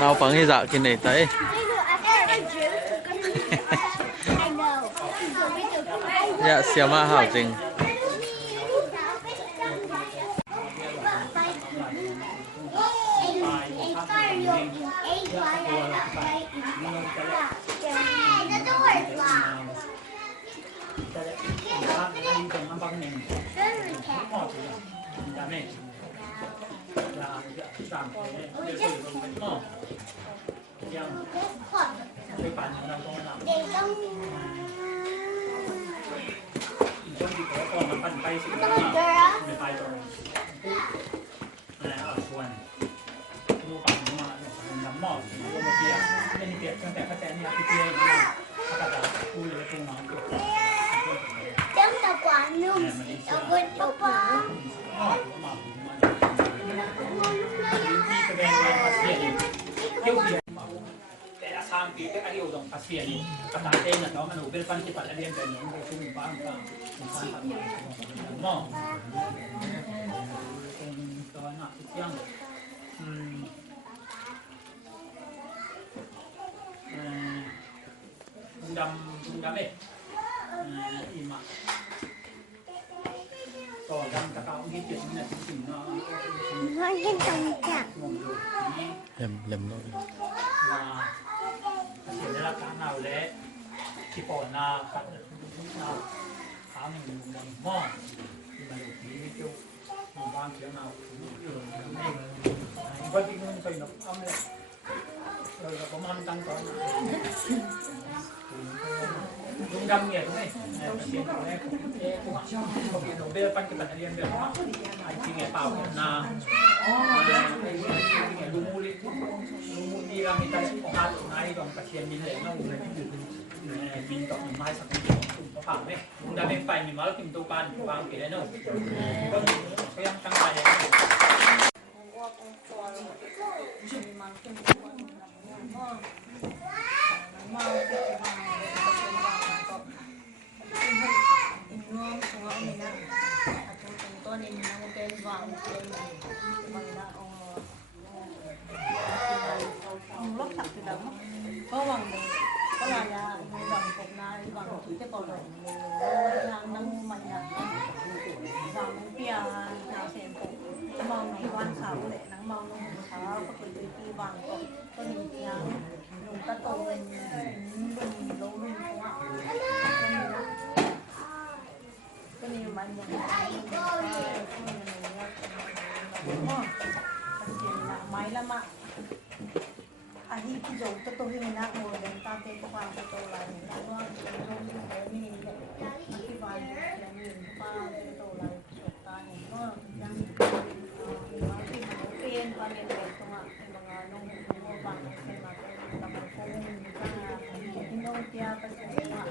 nào phẳng như dạ kia này tới dạ xem mà hảo trình sampai ke ari udang pasien ni katate na to anu belpan ti pat alien ben mo kung bang mo to na tiang dam ima to dam ta ka ngi ti na ti no nó lên tông chặt lầm thôiเสียได้รับการเอาและที่ปอนาขัดนาขาหนึ่งหม้อที่มันอยู่ที่เจ้าหมู่บ้านเชียงนาอยู่นี่ก็ที่นู่นเคยนับอ้ำเลยเราประมาณตั้งก่อนลุงดำเนี่ยตรงนี้เสียงตรงนี้ผมเขาเรียนเบลปั้นกันเรียนเบลว่าไอ้จริงไงเปล่านาลุงมูลีดีเรามีใจของอาตรงไหนตรงกระเทียมมีเหลวเราเลยบินตกไม้สักทีก็ผ่านไหมลุงดำเองไปมีมาแล้วกินตัวปันวางกี่ได้เนาะก็ยังตั้งใจอย่างนี้lúc tập từ đó có bằng có là nhà bằng cục na bằng chỉ cái bầu rồi năng mạnh là bằng bia nhà sen cục mong ngày quan khảo để nắng mong khảo có thể đi bằng cục có những tiếng dùng các tổ mình lâu luôn không ạ có nhiều mạnh máy lắm ạ ahí yo todo bien na mo den ta te ko pa to la ni na no ni ni ni ba ni pa to la ta ni no yang ma ki pen pa ni te to ma mga nong mo ba se ma ko ta mo ko ni no tia pa se ma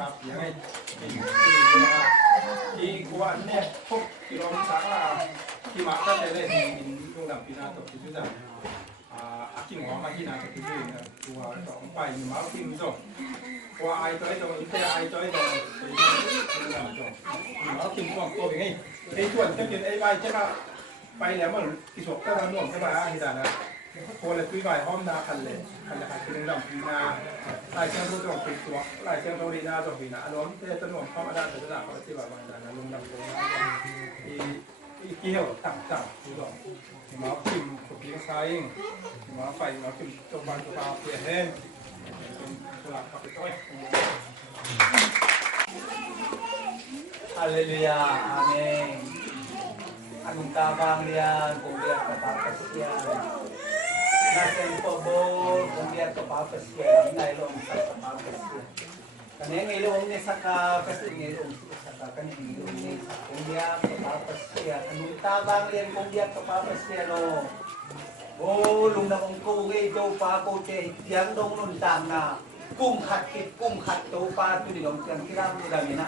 ครับยังไงที่กวนเนี่ยพวกที่เราสักว่าที่มาตั้งแต่แรกที่ตรงดับปีนาตกที่สุดอ่ะอากินหัวมาที่นาตกที่สุดเนี่ยตัวสองไปมาพิมพ์จบว่าไอ้ตัวไอ้ตัวอินเตอร์ไอ้ตัวไอ้ตัวไอ้ตัวจบมาพิมพ์กว้างตัวอย่างงี้ไอ้ส่วนจะเป็นไอ้ใบใช่ป่ะไปแล้วมันกิจวัตรก็ร่วมใช่ป่ะที่นั่นนะคนละคุยใบห้อมนาคันเลยคันละคันเป็นดับปีนาลายเส้นตัวจบเป็นตัวลายเส้นตัวดีนาจบปีนาล้มเจ้าตัวเข้ามาได้แต่ระดับเขาที่แบบวันนั้นลงดับตัวอีเกี่ยวต่างๆที่บอกหมอพิมพ์กับพิมพ์ไซน์หมอไฟหมอพิมพ์ตัวบานตัวเปลี่ยนเล่นเป็นสลับกับไปต้อยฮาเลลูยาอาเมนanong tabang niyan kung diyan kapapasyan natin pabor kung diyan kapapasyan nailong sa kapapasyan kaniyang ilong ni sa kapasyan ilong sa kaniyang ilong ni sa kung diyan kapapasyan anong tabang niyan kung diyan kapapasyan o lung na kong kugay daw pa ko che diyan dong nun tang na kung hakit daw pa ito nilong kang kiram nila mina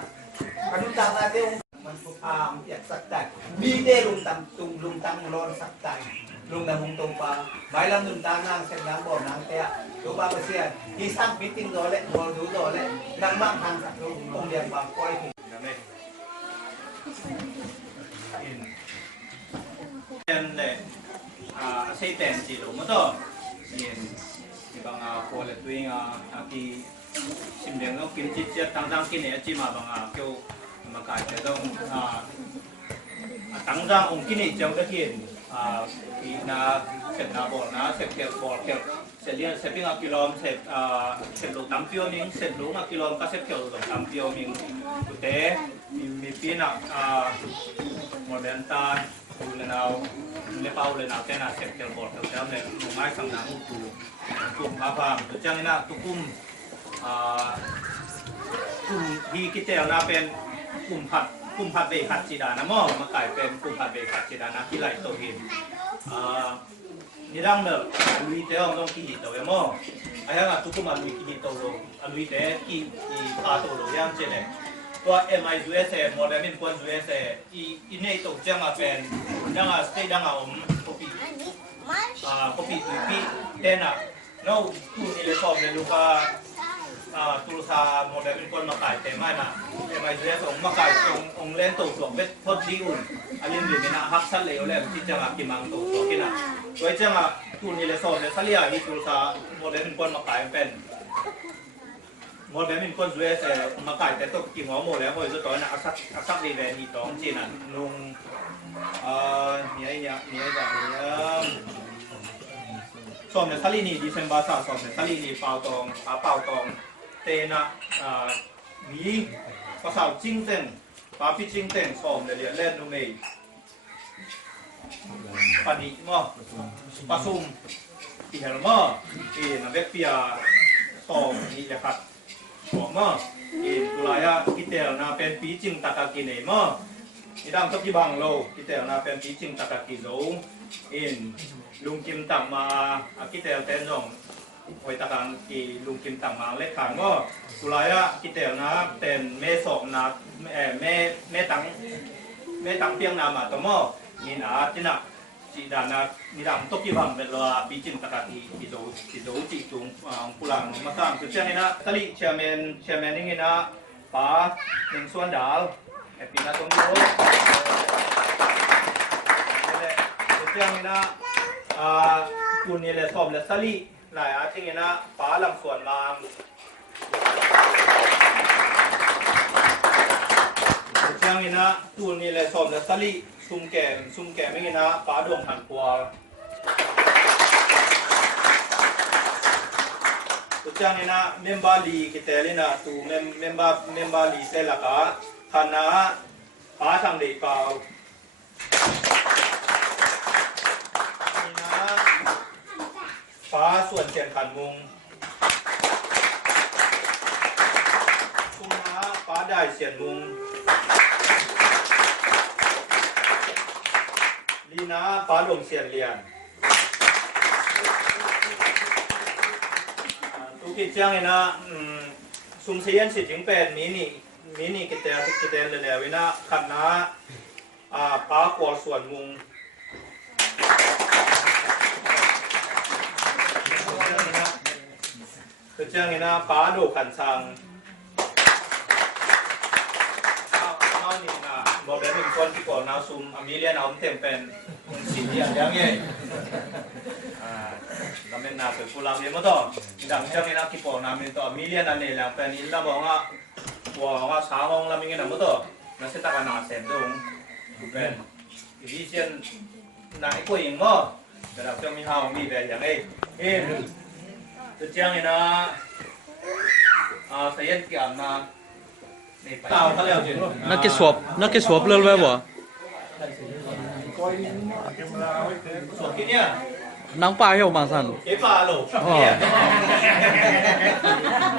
anong tang natinมันพามอยากสักแต่มีได้ลุงตังร้อนสักแต่ลุงนำมงตรงปาไม้ลำนุนตางนางเส้นน้ำบ่อนางเตะตัวปลาเสียที่สร้างมิติ้งรอเละรอดูรอเละนางมั่งทางสักลุงองเดียนบางก้อยถึงโอ้ le aceite en chilo moto in bang ko le tuing ki simdeng no kim chi chia tang tang kin e chi ma bang kyo ma kai te dong tang tang ong kin e chang da kin ki na set na bol na set kel bol kel set lian set ping kilom set lo tam pio ning set lo kilom ka set kel lo tam pio ning tu te mi pina modern ta le nào le pau le nào thế nào sẽ kêu bọt theo theo này một mai sang nắng tu cùng ba phàm tu chăng na tu cung đi cái tèo naเป็นกลุ่มผัดเบผัดจีดานะมั่งมาขายเป็นกลุ่มผัดเบผัดจีดานะที่ไหลตัวหินนี่ดังเนอะลุยเตอต้องกี่ตัวยังมั่งไอ้ยังอ่ะทุกคนมาลุยกี่ตัวลงลุยเตอกี่ปลาตัวลงยังเจเนตัว MIUS โมเดลเป็นคน US อีนี่ตกจังมาเป็นดังอ่ะสเตดังอ่ะcopy ตัวพี่เต้นอ่ะแล้วตู้นี่เลยชอบเลยลูกว่าตุลซาโมเดลเป็นคนมาขายเต็มไม่นะ MIUS มาขายองเล่นตัวสวมเป็นทดดีอุ่นอันนี้อยู่ในหน้าฮักซันเลยเลยที่จังอ่ะกิมังตัวสวมกินอ่ะโดยจังอ่ะตู้นี่เลยชอบเลยสักอย่างที่ตุลซาโมเดลเป็นคนมาขายเป็นโมเดลเป็นคนด้วยแต่มาขายแต่ตัวกี่หัวโมแล้วโมจะต่อยนะอักษักดีแวนอีตองจีน่ะลุงเนี่ยแบบนี้สอบในทะเลนี่ดิเซมบาซ่าสอบในทะเลนี่เปาตองเตนะมีภาษาจิงเต็งปาพิจิงเต็งสอบในเรียนเล่นนู่นนี่ปานิมั้งปาซุ่มที่เฮลมั้งนักเวกเปียสอบนี่จะขัดMama, tulaya kita na pen pitching takaki ni mo. Idang to kibang lo, kita na pen pitching takaki lo. In lung kim tang ma kita ten dong. Hoi takang ki lung kim tang ma lek kang mo. Tulaya kita na ten me sok na me tang piang na ma to mo. Nin a tina chị đàn ni đàn tốt như bằng về là bí trình tất cả thì đấu chị chúng pulang mà sang từ trên này na tali chairman ini na pa ning suan dal happy na tong yo từ trên này na kun ni le som le tali lại á trên này na pa làm suan mang từ trên này na kun ni le som le taliซุ่มแกมไม่กินนะป้าดวงหันปัวตัวจ้างนี่นะเมมบาลีกิเตลินะตูเมมบาลีเซลกะขันนะป้าทางเด็กเปล่านี่นะป้าส่วนเสียงขันมุงซุ่มนะป้าได้เสียงมุงลีน่าป้าหลวงเสียนเรียนทุกกิจจังเลยนะสุ่มเสียนสิถึงเป็นมินิกิเตนเลยเนี่ยวินะขันนะป้ากวาดส่วนมุงกิจจังเลยนะป้าดูขันซังบอกได้เป็นคนที่ก่อนนาซุมอเมริกาเอาเต็มเป็นสิ่งที่อย่างเงี้ยเราเป็นนาเป็นผู้รับเลี้ยงมาต่อดังเจ้าเนี่ยนะที่ก่อนนาเป็นต่ออเมริกาเนี่ยแหละเป็นนี่เราบอกว่าสาวงเราเป็นไงนะมาต่อนั่นเสร็จแต่นาเสร็จตรงเป็นอีเชียนนายกุ้ยยังมั้งแต่เราเจ้ามีเฮามีแบบอย่างนี้ตัวเจ้าเนี่ยนะเสียนเกี่ยมมานักเก็ตสวบเรื่อยๆบ่สวบที่เนี่ยนังปลาเหี่ยวมาสั่นเก็บปลาหรอ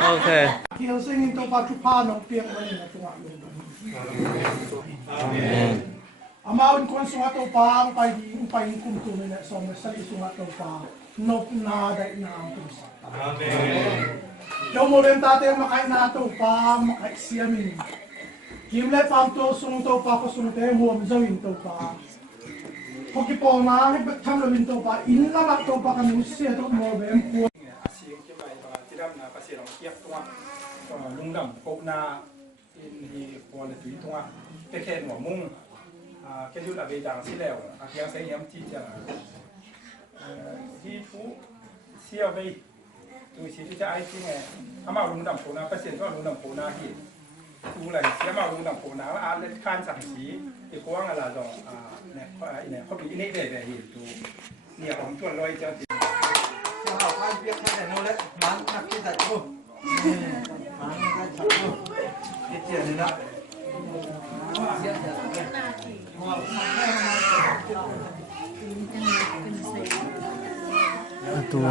โอเคที่เราซึ่งตัวปลาทุพาน้องเปียกมันนะตัวลุงอามาเป็นคนสวัสดิ์ตัวปลาไปคุ้มตัวเนี่ยสองสัตว์สวัสดิ์ตัวปลานกนาได้นามตัวสัตว์yung modern tatay makain na ito pa makaisiyamin. Kimle pam to sung to pa ko sung te huam zawin to pa. Hoki po na nagbatam lawin to pa inlamak to pa kami siya to mo bem po. Asing kimay pa tiram na pasirang kiyak tuwa. Lungdam ko na in hi ko na tuwi tuwa. Teken mo mung แค่ยุดอาเบจางสิแล้วอาเกียงเสียงที่จะที่ผู้เสียไปดูสิที่จะไอ้ที่ไงอามาลุงดำโผนาเปอร์เซ็นต์ก็ลุงดำโผนาที่ดูอะไรเสียมาลุงดำโผนาว่าอาเล่นคานสั่งสีที่กว้างอะไรจ่อเนี่ยเขาดูอินเนตได้เห็นดูเนี่ยผมชวนลอยจะติดเอาไปเปียกแค่ไหนนู้นแล้วมันนักที่ใส่ตู้มันนักที่ใส่ตู้ที่เจียนี่นะตัว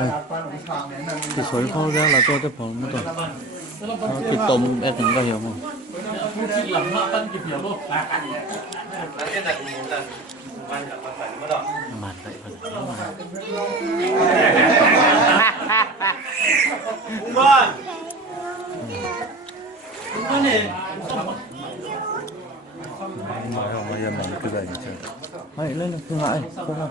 ที่สวยเขาแล้วเราตัวจะผมไม่ต้องที่ต้มแอดถึงก็เหี่ยวมั้ง หลังมาปั้นกี่เดียวลูก มันไปคน ก็เนี่ย nói không bây giờ mình cứ về thì chơi hãy lên cứ lại không không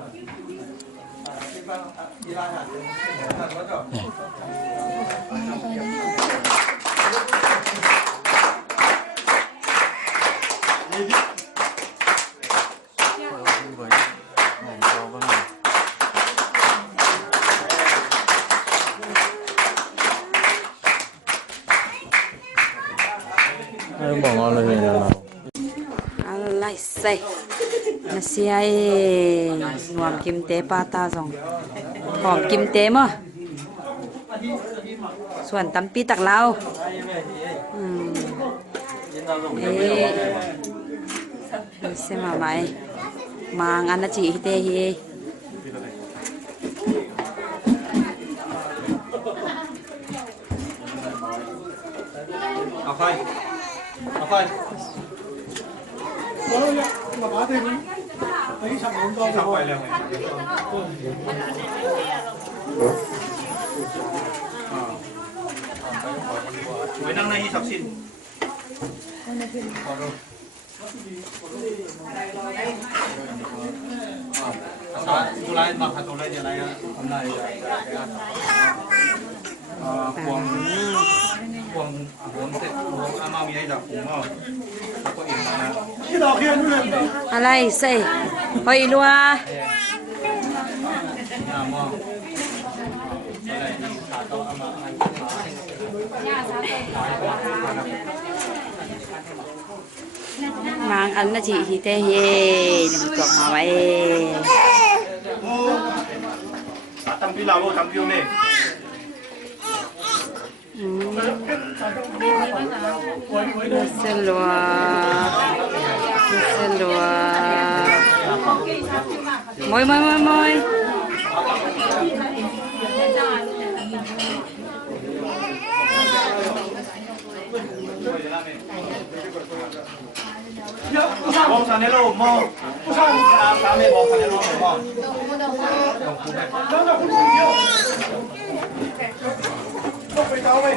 bỏ ngon lên nào Alay say nasi ay nuam kim te pata zong hom kim te mo ส่วนตำปีตักเราเสมาไหมมางอันนะจีฮิเตฮีเอาไปเอาไปมาบ้าถึงไอ้ฉันต้องทำไปแล้วไงไว้นั่งในที่ศักดิ์สิทธิ์ตัวไรมาตัวไรอะไรอ่ะทำไรพวงเสร็จพวงอามามีอะไรดับผมอ่ะแล้วก็อีกนะที่ดอกเขียนด้วย อะไรใส่หอยลัว ยามอ่ะอะไรขาโตอามา มางอันนะจีฮิเตฮีนี่มันตัวมาไว้ ทำที่เราทำที่นี่ เสลัวมอยมองซาเนโลมองผู้ชายสามเมย์มองซาเนโลมองต้องไปเจ้าไป